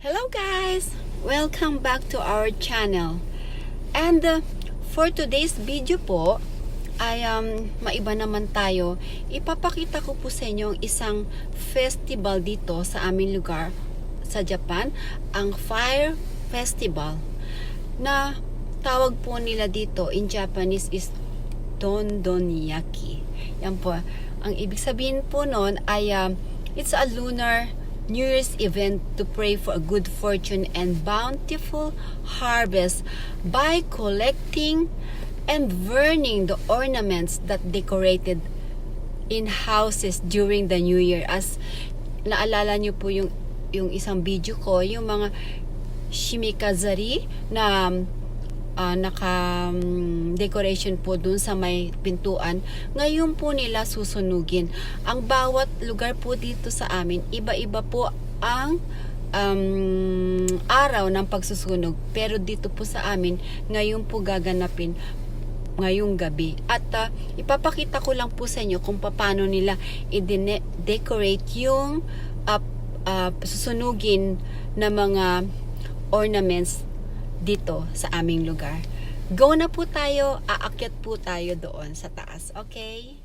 Hello guys! Welcome back to our channel. And for today's video po, ay maiba naman tayo. Ipapakita ko po sa inyo isang festival dito sa aming lugar sa Japan, ang Fire Festival. Na tawag po nila dito in Japanese is Dondo Yaki. Yan po. Ang ibig sabihin po nun ay it's a lunar New Year's event to pray for a good fortune and bountiful harvest by collecting and burning the ornaments that decorated in houses during the New Year. As naalala nyo po yung isang video ko, yung mga shimikazari na naka-decoration po dun sa may pintuan. Ngayon po nila susunugin. Ang bawat lugar po dito sa amin, iba-iba po ang araw ng pagsusunog. Pero dito po sa amin, ngayon po gaganapin ngayong gabi. At ipapakita ko lang po sa inyo kung paano nila i-decorate yung susunugin na mga ornaments dito sa aming lugar. Go na po tayo, aakyat po tayo doon sa taas, okay?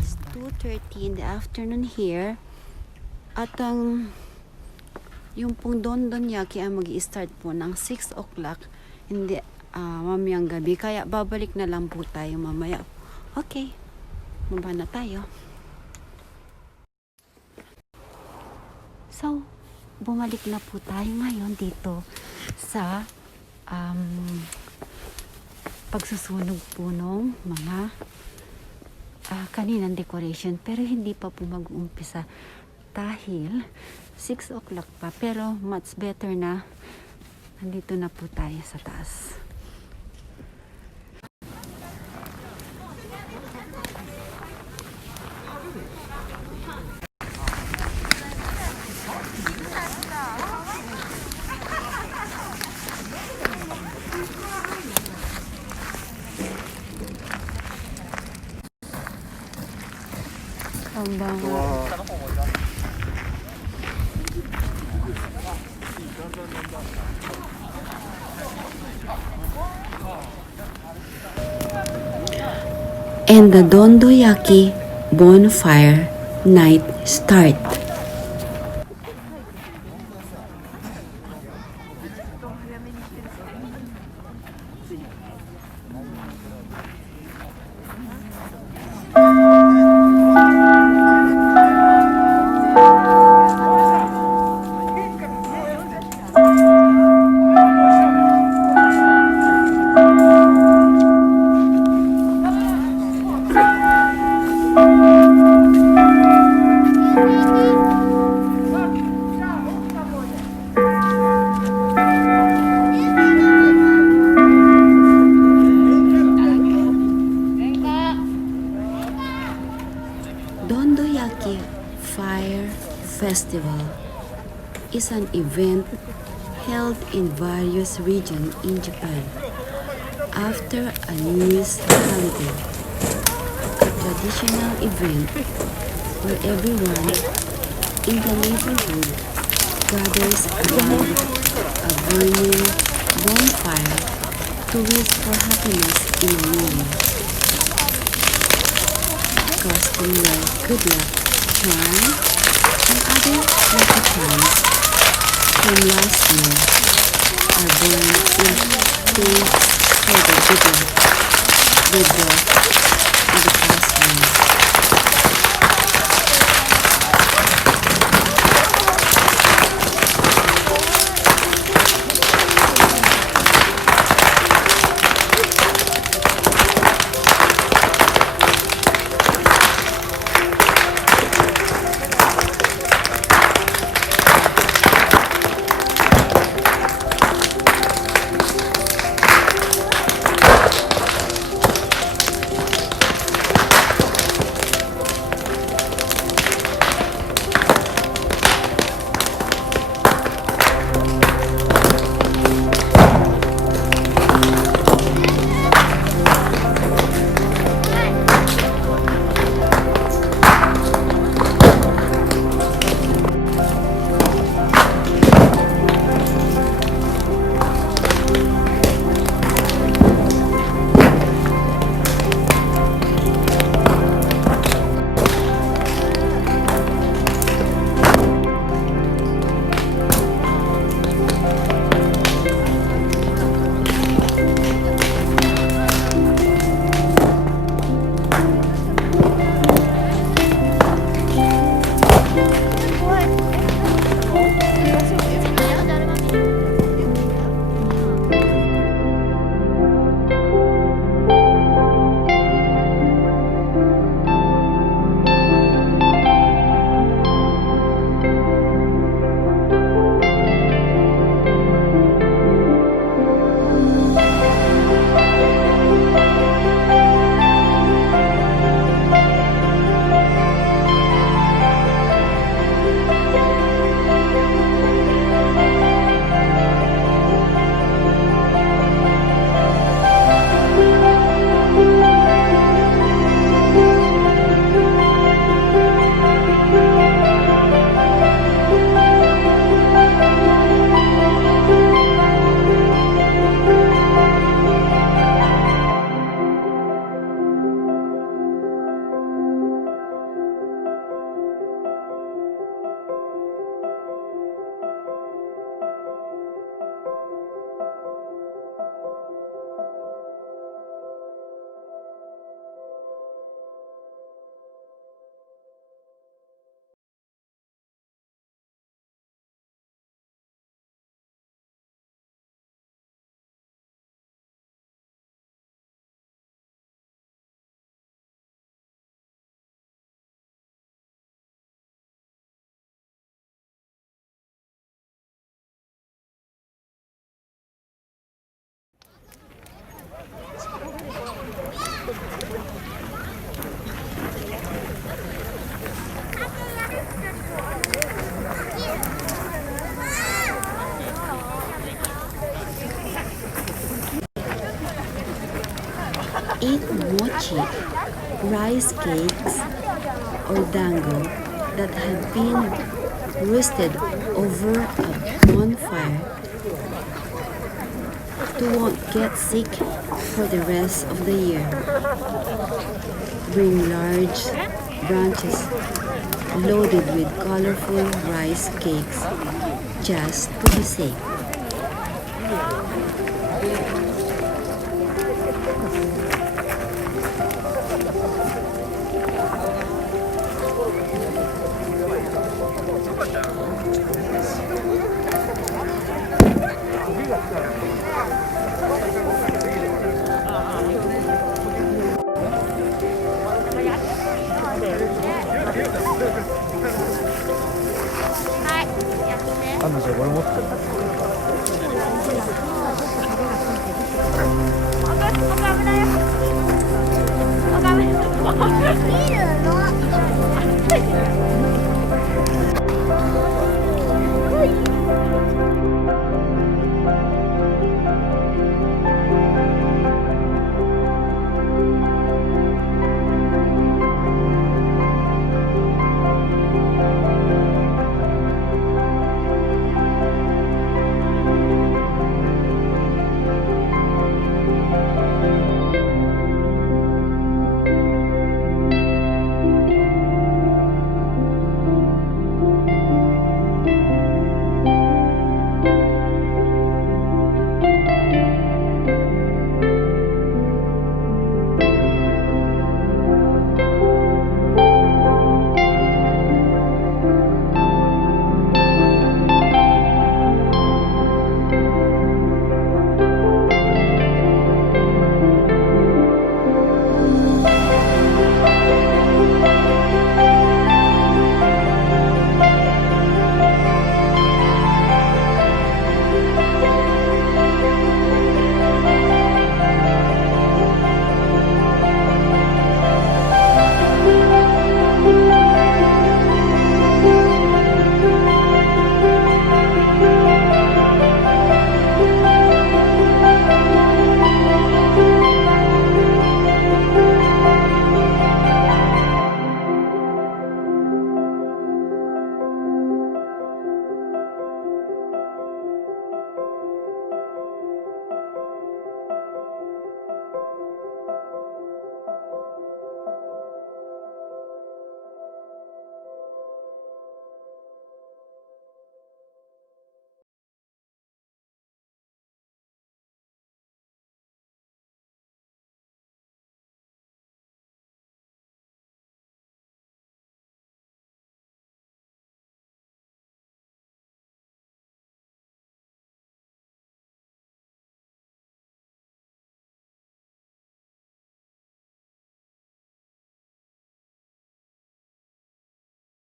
It's 2:30 in the afternoon here. At yung pong Dondo Yaki ay mag-i-start po ng 6 o'clock hindi mamayang gabi. Kaya babalik na lang po tayo mamaya. Okay, maba na tayo. So, bumalik na po tayo ngayon dito sa pagsusunog po ng mga kaninang decoration, pero hindi pa po mag-uumpisa dahil 6 o'clock pa, pero much better na nandito na po tayo sa taas. Ang bango. And the Dondo Yaki bonfire night start. Dondo Yaki Fire Festival is an event held in various regions in Japan after a New Year's holiday. A traditional event where everyone in the neighborhood gathers around a burning bonfire to wish for happiness in a new year. Costume like Goodluck, charm, and other lucky charms from last year are born in thanks for the good luck they brought in the past year. eat mochi, rice cakes, or dango that have been roasted over a bonfire to won't get sick for the rest of the year. Bring large branches loaded with colorful rice cakes just to be safe.